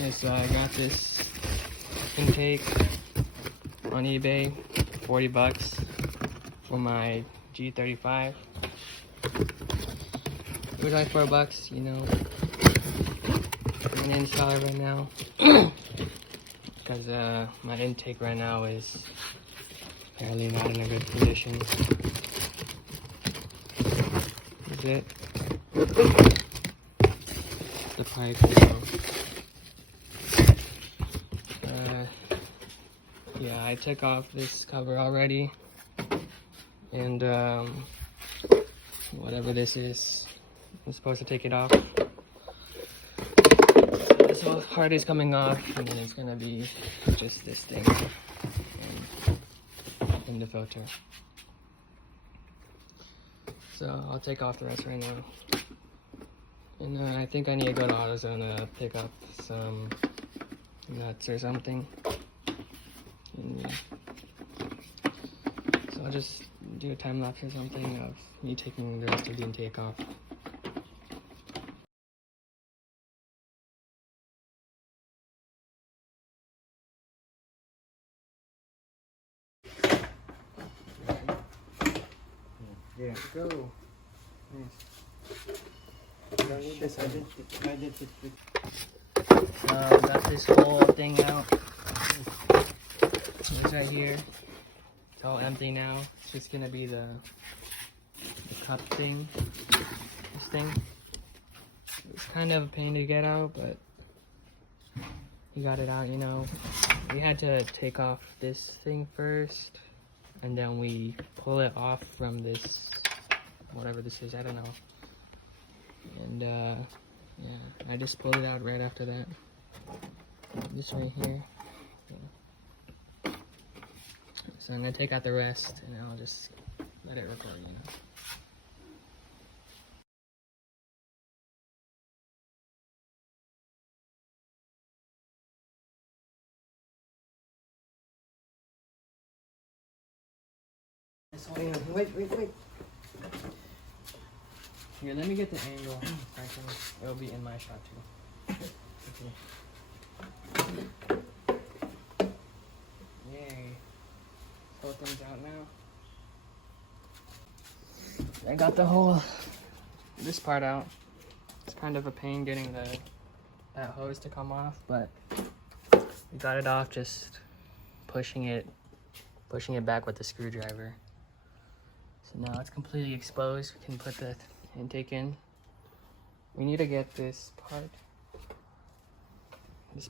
Yeah, so I got this intake on eBay, 40 bucks for my G35. It was like 4 bucks, you know. I'm gonna install it right now because my intake right now is apparently not in a good condition. This is it. The pipe, yeah, I took off this cover already, and whatever this is, I'm supposed to take it off. So this whole part is coming off, and then it's gonna be just this thing and the filter. So I'll take off the rest right now. And I think I need to go to AutoZone to pick up some nuts or something. And, yeah. So I'll just do a time lapse or something of me taking the rest of the intake off. Yeah. Go. Nice. I don't need this identity. Got this whole thing out. It's right here. It's all empty now. It's just gonna be the cup thing. This thing. It's kind of a pain to get out, but you got it out, you know. We had to take off this thing first, and then we pull it off from this, whatever this is, I don't know. And yeah, I just pulled it out right after that. This right here. Yeah. So I'm gonna take out the rest, and I'll just let it record, you know. Wait. Here, let me get the angle. It'll be in my shot too. Okay. Yay. Pull things out now. I got this part out. It's kind of a pain getting that hose to come off, but we got it off just pushing it back with the screwdriver. So now it's completely exposed. We can put the intake in. We need to get this part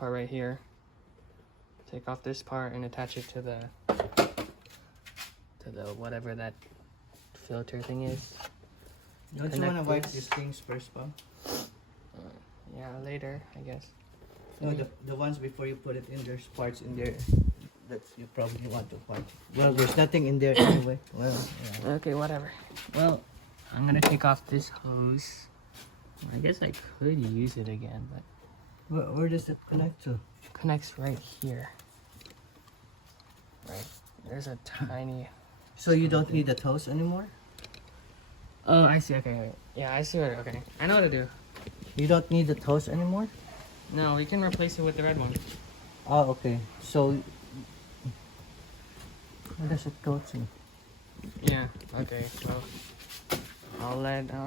right here. Take off this part and attach it to the whatever that filter thing is. Don't you want to wipe these things first, Bob? Yeah, later, I guess. No, the ones before you put it in, there's parts in there that you probably want to wipe. Well, there's nothing in there anyway. Well, yeah. Okay, whatever. Well, I'm gonna take off this hose. I guess I could use it again, but Where does it connect to? it connects right here. Right. There's a tiny. So you don't need the hose anymore? Oh, I see. Okay. Yeah, I see. Okay. I know what to do. You don't need the hose anymore? No, we can replace it with the red one. Oh, okay. So where does it go to? Yeah. Okay. Well, I'll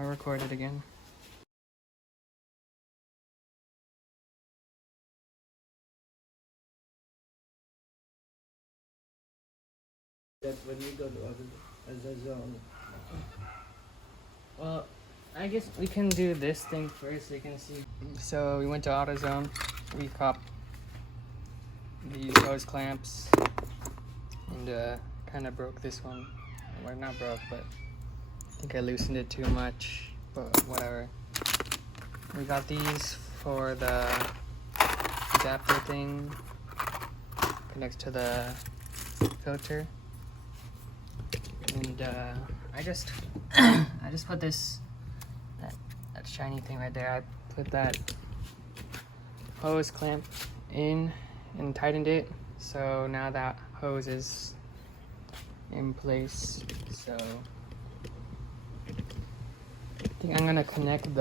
record it again. That's when you go to AutoZone. Well, I guess we can do this thing first so you can see. So we went to AutoZone. We copped these hose clamps and kind of broke this one. Well, not broke, but I think I loosened it too much, but whatever. We got these for the adapter thing. Connects to the filter. And I just put that shiny thing right there. I put that hose clamp in and tightened it, so now that hose is in place. So I think I'm gonna connect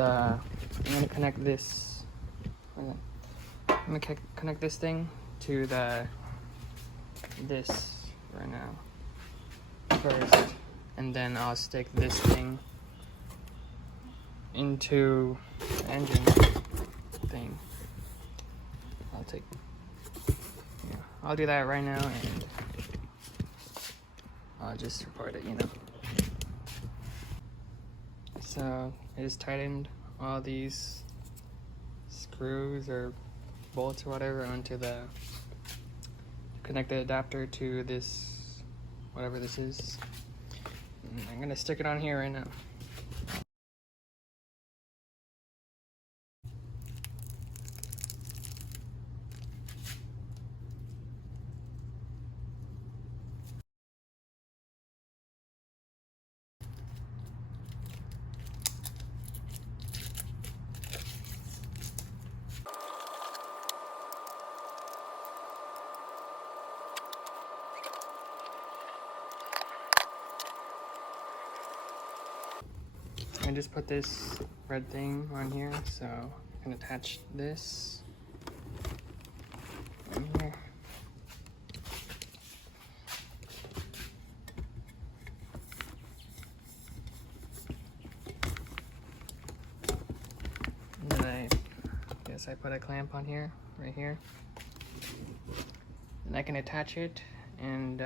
this I'm gonna connect this thing to this right now first, and then I'll stick this thing into the engine thing. I'll do that right now, and I'll just record it, you know. So I just tightened all these screws or bolts or whatever onto the connected adapter to this, whatever this is. And I'm gonna stick it on here right now. I just put this red thing on here, so I can attach this in here. And then I guess I put a clamp on here, right here. And I can attach it, and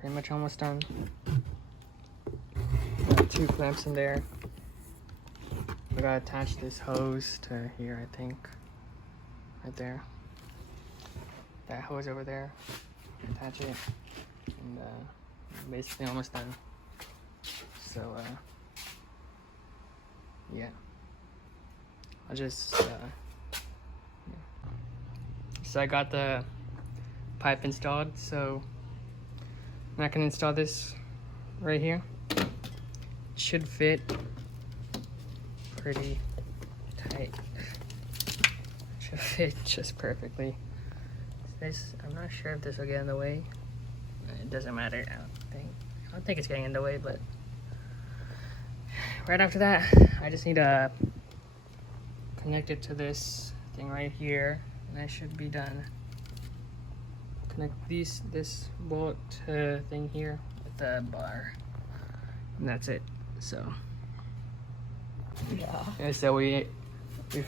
pretty much almost done. Got 2 clamps in there. I gotta attach this hose to here, I think. Right there. That hose over there. Attach it. And basically almost done. So yeah. I'll just yeah. So I got the pipe installed, so I can install this right here. Should fit pretty tight. Should fit just perfectly. This, I'm not sure if this will get in the way. It doesn't matter. I don't think it's getting in the way, but right after that, I just need to connect it to this thing right here, and I should be done. Connect this bolt thing here with the bar, and that's it. So yeah, so we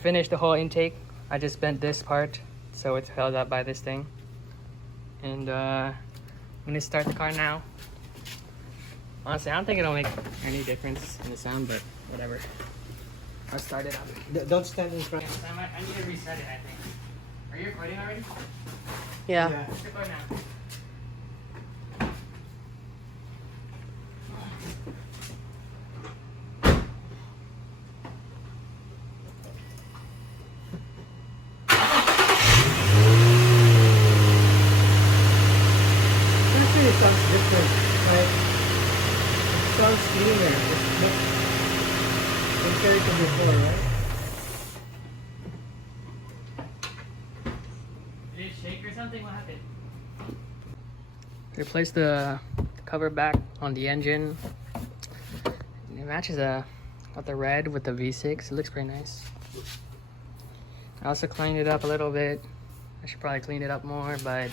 finished the whole intake. I just bent this part so it's held up by this thing, and I'm gonna start the car now. Honestly, I don't think it'll make any difference in the sound, but whatever. I'll start it up. Don't stand in front. I need to reset it, I think. Are you recording already? Yeah. Let's record now. It sounds different, right? It sounds cleaner. Compared to before, right? Did it shake or something? What happened? Replace the cover back on the engine. It matches got the red with the V6. It looks pretty nice. I also cleaned it up a little bit. I should probably clean it up more, but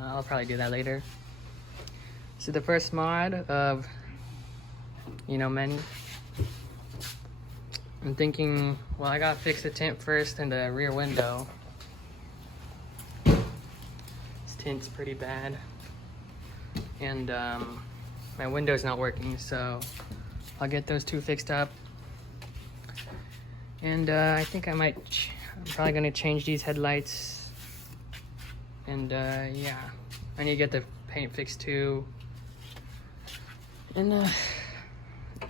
I'll probably do that later. So the first mod of, you know, many. I'm thinking, well, I gotta fix the tint first in the rear window. This tint's pretty bad, and my window's not working, so I'll get those 2 fixed up. And I think I'm probably gonna change these headlights. And yeah, I need to get the paint fixed too. And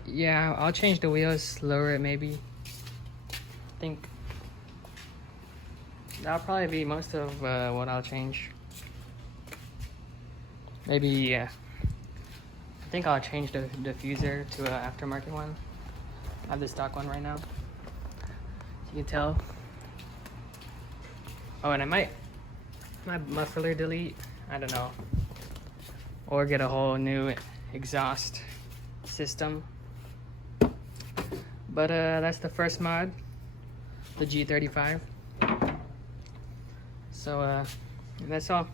yeah, I'll change the wheels, lower it maybe. I think that'll probably be most of what I'll change. Maybe, yeah. I think I'll change the diffuser to an aftermarket one. I have the stock one right now. You can tell. Oh, and I might muffler delete, I don't know, or get a whole new exhaust system. But that's the first mod. the G35. So that's all.